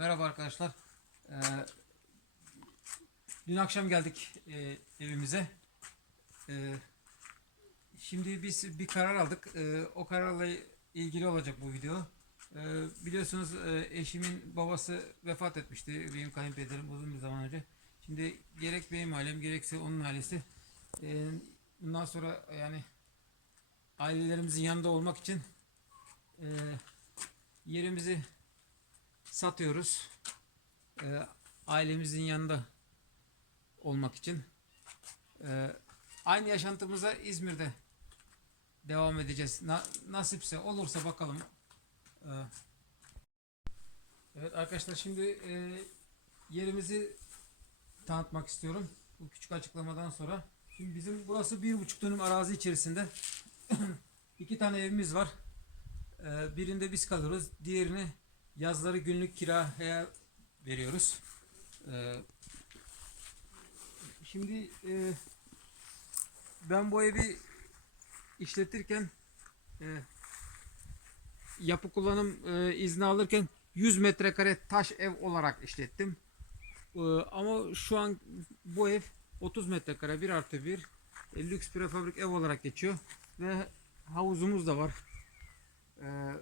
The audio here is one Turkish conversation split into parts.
Merhaba arkadaşlar. Ee, dün akşam geldik e, evimize. Ee, şimdi biz bir karar aldık. Ee, o kararla ilgili olacak bu video. Ee, biliyorsunuz e, eşimin babası vefat etmişti. Benim kayınpederim uzun bir zaman önce. Şimdi gerek benim ailem gerekse onun ailesi. e, bundan sonra yani ailelerimizin yanında olmak için e, yerimizi satıyoruz. Ee, ailemizin yanında olmak için. Ee, aynı yaşantımıza İzmir'de devam edeceğiz. Na- nasipse olursa bakalım. Ee, evet arkadaşlar şimdi e, yerimizi tanıtmak istiyorum. Bu küçük açıklamadan sonra. Şimdi bizim burası bir buçuk dönüm arazi içerisinde iki tane evimiz var. Birinde biz kalıyoruz. Diğerini yazları günlük kiraya veriyoruz. Ee, şimdi e, ben bu evi işletirken e, yapı kullanım e, izni alırken 100 metrekare taş ev olarak işlettim. Ee, ama şu an bu ev 30 metrekare 1 artı 1 e, lüks prefabrik ev olarak geçiyor ve havuzumuz da var. Ee,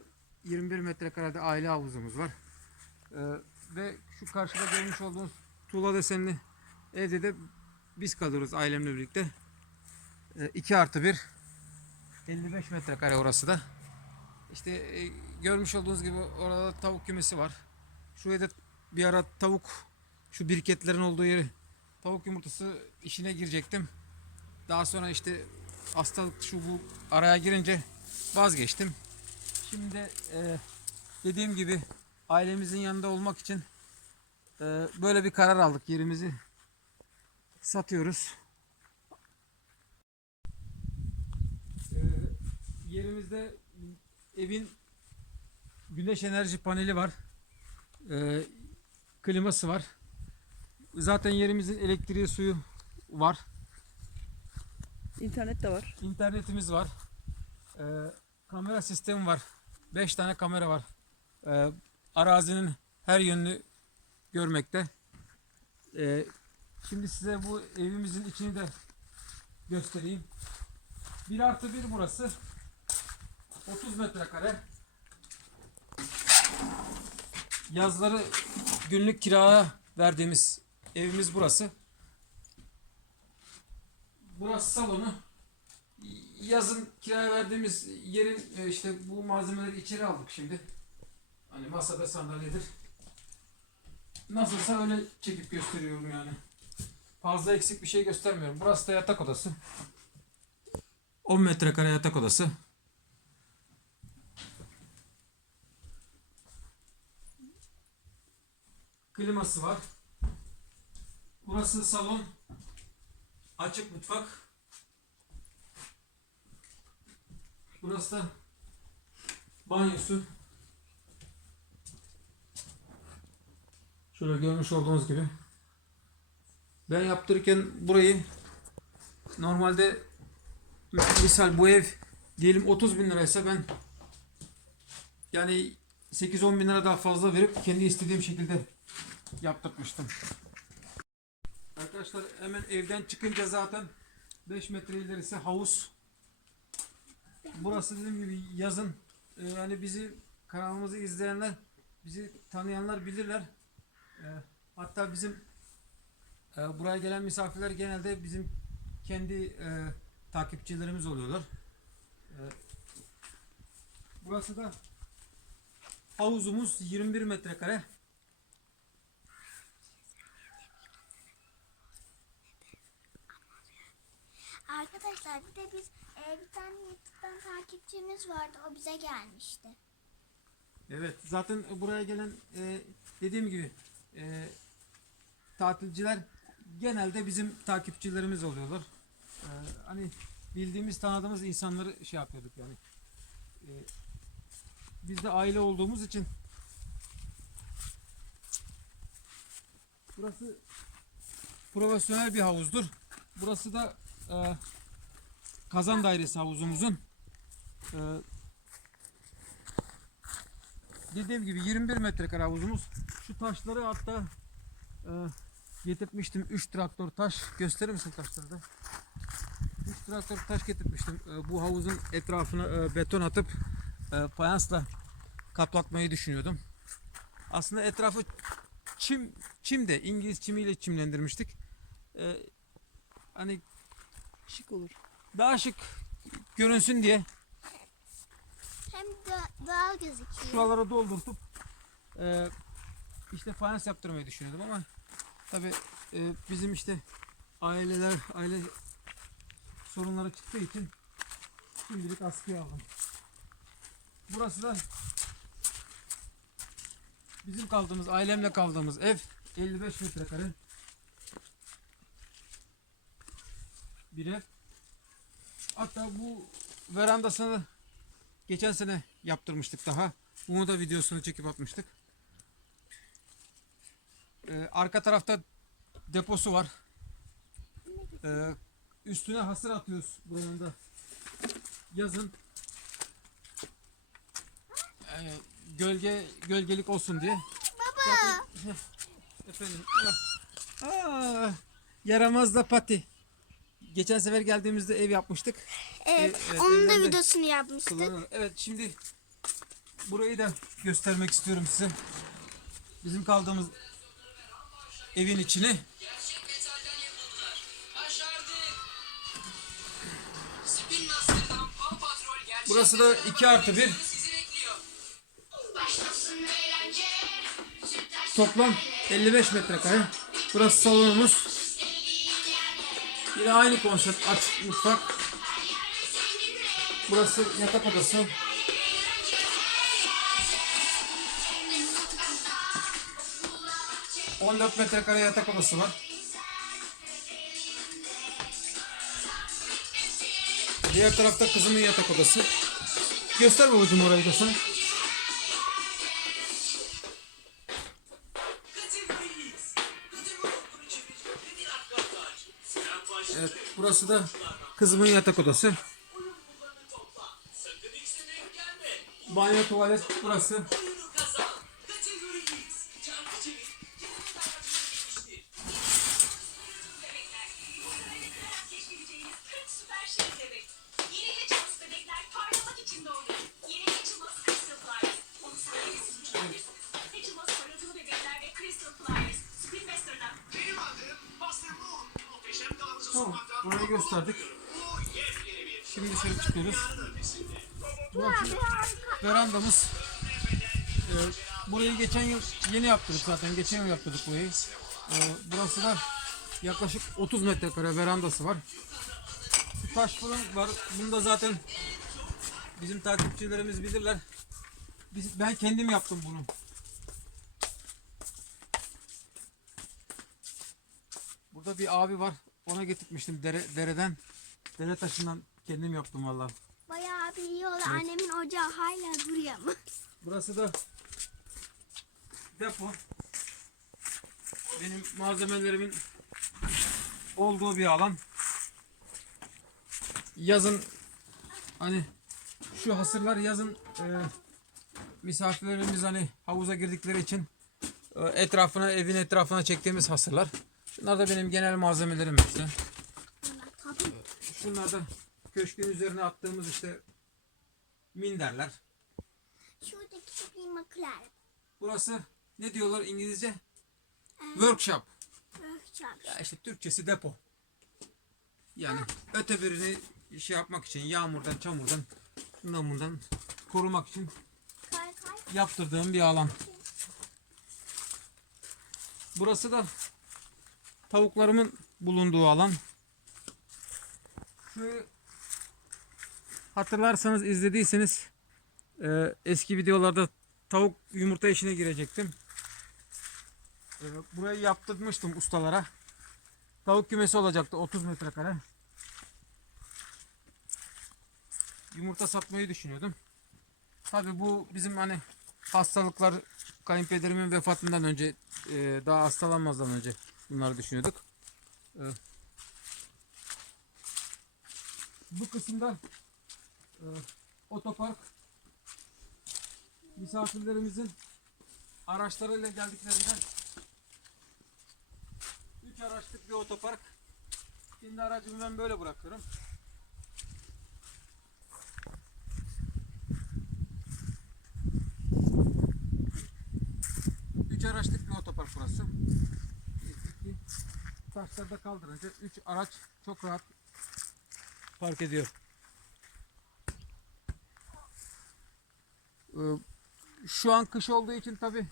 21 metrekarede aile havuzumuz var. Ee, ve şu karşıda görmüş olduğunuz tuğla desenli evde de biz kalıyoruz ailemle birlikte. 2 artı 1 55 metrekare orası da. İşte e, görmüş olduğunuz gibi orada tavuk kümesi var. Şuraya da bir ara tavuk şu biriketlerin olduğu yeri tavuk yumurtası işine girecektim. Daha sonra işte hastalık şu bu araya girince vazgeçtim. Şimdi e, dediğim gibi ailemizin yanında olmak için e, böyle bir karar aldık. Yerimizi satıyoruz. E, yerimizde evin güneş enerji paneli var. E, kliması var. Zaten yerimizin elektriği suyu var. İnternet de var. İnternetimiz var. Ee, kamera sistemi var. 5 tane kamera var. Ee, arazinin her yönünü görmekte. Ee, şimdi size bu evimizin içini de göstereyim. 1 artı 1 burası. 30 metrekare. Yazları günlük kiraya verdiğimiz evimiz burası. Burası salonu yazın kiraya verdiğimiz yerin e, işte bu malzemeleri içeri aldık şimdi. Hani masada sandalyedir. Nasılsa öyle çekip gösteriyorum yani. Fazla eksik bir şey göstermiyorum. Burası da yatak odası. 10 metrekare yatak odası. Kliması var. Burası salon. Açık mutfak. Burası da banyosu. Şöyle görmüş olduğunuz gibi. Ben yaptırırken burayı normalde misal bu ev diyelim 30 bin liraysa ben yani 8-10 bin lira daha fazla verip kendi istediğim şekilde yaptırmıştım. Arkadaşlar hemen evden çıkınca zaten 5 metre ilerisi havuz. Burası dediğim gibi yazın e, yani bizi kanalımızı izleyenler, bizi tanıyanlar bilirler. E, hatta bizim e, buraya gelen misafirler genelde bizim kendi e, takipçilerimiz oluyorlar. E, burası da havuzumuz 21 metrekare. Arkadaşlar bir de biz e, bir tane YouTube'dan takipçimiz vardı. O bize gelmişti. Evet zaten buraya gelen e, dediğim gibi e, tatilciler genelde bizim takipçilerimiz oluyorlar. E, hani bildiğimiz tanıdığımız insanları şey yapıyorduk yani. E, biz de aile olduğumuz için burası profesyonel bir havuzdur. Burası da e, kazan dairesi havuzumuzun. E, dediğim gibi 21 metrekare havuzumuz. Şu taşları hatta e, getirtmiştim 3 traktör taş. Gösterir misin taşları da? 3 traktör taş getirtmiştim. E, bu havuzun etrafına e, beton atıp e, fayansla kaplatmayı düşünüyordum. Aslında etrafı çim çim de İngiliz çimiyle çimlendirmiştik. E, hani Şık olur. daha şık görünsün diye De doğal gözüküyor. şuralara doldurtup e, işte fayans yaptırmayı düşünüyordum ama tabi bizim işte aileler aile sorunları çıktığı için şimdilik askıya aldım. Burası da bizim kaldığımız ailemle kaldığımız ev 55 metrekare bir ev. Hatta bu verandasını Geçen sene yaptırmıştık daha. Bunu da videosunu çekip atmıştık. Ee, arka tarafta deposu var. Ee, üstüne hasır atıyoruz buranın da. Yazın ee, gölge gölgelik olsun diye. Baba. Efendim. Aa, yaramaz da pati. Geçen sefer geldiğimizde ev yapmıştık. Evet, E, e, onun da videosunu yapmıştık. Kullanılır. Evet şimdi burayı da göstermek istiyorum size. Bizim kaldığımız evin içini. Gerçek metalden yapıldılar. Başardık. Spin Master'dan Paw Patrol gerçek Burası da 2 artı 1. sizi bekliyor. Toplam 55 metrekare. Burası salonumuz. Yine aynı konsept açık mutfak. Burası yatak odası. ...14 metrekare yatak odası var. Diğer tarafta kızımın yatak odası. Göster babacığım orayı da sen. burası da kızımın yatak odası. Banyo tuvalet burası. Gösterdik. Şimdi dışarı çıkıyoruz. Verandamız. Ee, burayı geçen yıl yeni yaptırdık zaten. Geçen yıl yaptırdık burayı. Ee, burası da yaklaşık 30 metrekare verandası var. Bir taş fırın var. Bunu da zaten bizim takipçilerimiz bilirler. Biz, ben kendim yaptım bunu. Burada bir abi var. Ona getirtmiştim dere, dereden. Dere taşından kendim yaptım vallahi. Bayağı bir iyi oldu. Annemin ocağı hala duruyor ama. Burası da depo. Benim malzemelerimin olduğu bir alan. Yazın hani şu hasırlar yazın e, misafirlerimiz hani havuza girdikleri için e, etrafına evin etrafına çektiğimiz hasırlar. Şunlar da benim genel malzemelerim işte. Şunlar da köşkün üzerine attığımız işte minderler. Şuradaki bir makler. Burası ne diyorlar İngilizce? Workshop. Workshop. Ya işte Türkçesi depo. Yani öte birini şey yapmak için yağmurdan, çamurdan, bundan korumak için Kay kay. yaptırdığım bir alan. Burası da tavuklarımın bulunduğu alan. Şu hatırlarsanız izlediyseniz e, eski videolarda tavuk yumurta işine girecektim. E, burayı yaptırmıştım ustalara. Tavuk kümesi olacaktı 30 metrekare. Yumurta satmayı düşünüyordum. Tabi bu bizim hani hastalıklar kayınpederimin vefatından önce e, daha hastalanmazdan önce bunları düşünüyorduk. E, bu kısımda e, otopark misafirlerimizin araçlarıyla geldiklerinden 3 araçlık bir otopark. Şimdi aracımı ben böyle bırakıyorum. Üç araçlık bir otopark burası. Bir, iki. Taşları da kaldırınca 3 araç çok rahat park ediyor. Ee, Şu an kış olduğu için tabi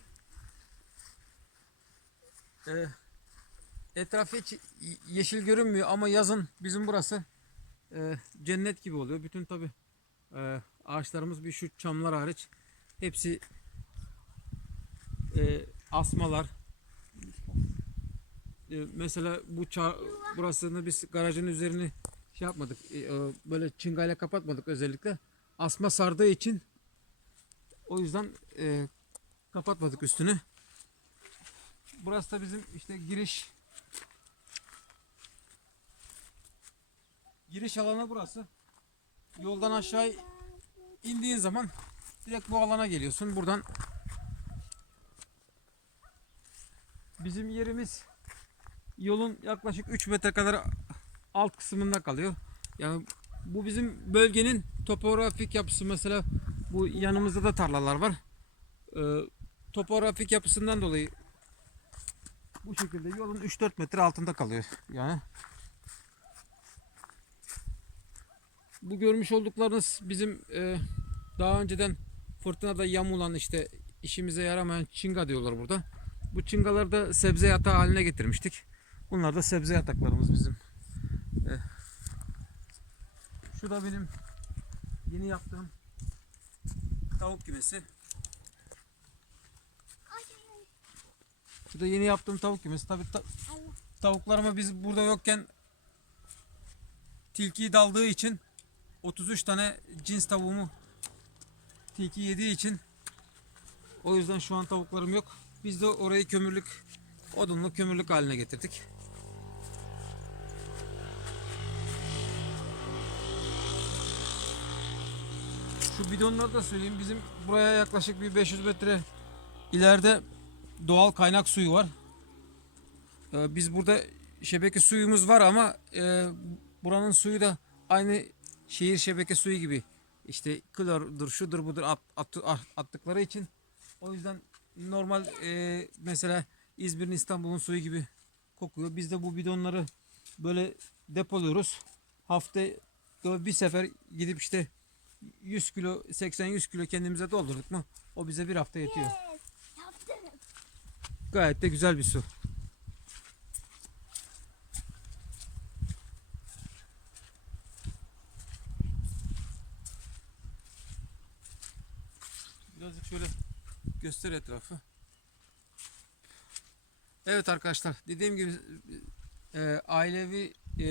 etraf hiç yeşil görünmüyor ama yazın bizim burası e, cennet gibi oluyor. Bütün tabi ağaçlarımız bir şu çamlar hariç hepsi e, asmalar. E, mesela bu ça- burasını biz garajın üzerini şey yapmadık. e, böyle çıngayla kapatmadık özellikle. Asma sardığı için o yüzden e, kapatmadık üstünü. Burası da bizim işte giriş giriş alanı burası. Yoldan aşağı indiğin zaman direkt bu alana geliyorsun. Buradan bizim yerimiz yolun yaklaşık 3 metre kadar alt kısmında kalıyor. Yani bu bizim bölgenin topografik yapısı mesela bu yanımızda da tarlalar var. Ee, topografik yapısından dolayı bu şekilde yolun 3-4 metre altında kalıyor. Yani bu görmüş olduklarınız bizim e, daha önceden fırtınada yamulan işte işimize yaramayan çinga diyorlar burada. Bu çingaları da sebze yatağı haline getirmiştik. Bunlar da sebze yataklarımız bizim. E, şu da benim yeni yaptığım tavuk kümesi. Şu da yeni yaptığım tavuk kümesi. Tabii ta- tavuklarıma biz burada yokken tilkiyi daldığı için 33 tane cins tavuğumu tilki yediği için o yüzden şu an tavuklarım yok. Biz de orayı kömürlük odunlu kömürlük haline getirdik. Şu bidonları da söyleyeyim. Bizim buraya yaklaşık bir 500 metre ileride doğal kaynak suyu var. Ee, Biz burada şebeke suyumuz var ama e, buranın suyu da aynı şehir şebeke suyu gibi. İşte klordur, şudur budur at, at- at- attıkları için o yüzden normal e, mesela İzmir'in İstanbul'un suyu gibi kokuyor. Biz de bu bidonları böyle depoluyoruz. Hafta bir sefer gidip işte 100 kilo 80-100 kilo kendimize doldurduk mu o bize bir hafta yetiyor. Yes. Yaptım. Gayet de güzel bir su. Birazcık şöyle göster etrafı. Evet arkadaşlar dediğim gibi e, ailevi e,